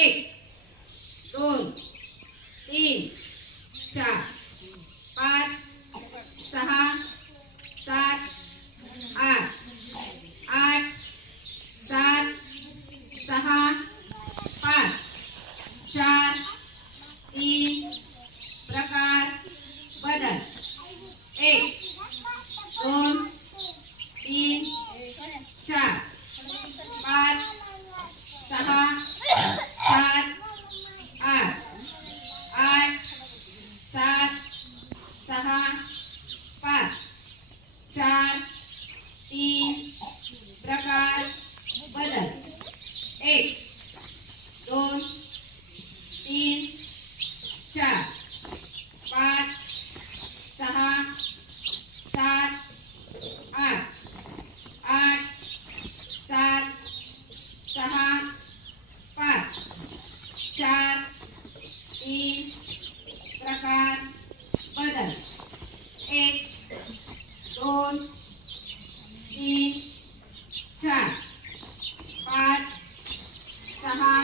एक, दोन, तीन, चार, पाच, सहा, सात, आठ, आठ, सात, सहा, पाच, चार, तीन, प्रकार बदल. एक, दोन, तीन, चार, पाच, सहा, सात, आठ, आठ, सात, सहा, पाच, चार, तीन, प्रकार बदल. एक, दोन, तीन, चार, पाच, सहा, सात, आठ, आठ, सात, सहा, पाच, चार, तीन, प्रकार बदल. एक, दोन, तीन, चार, पाच, सहा,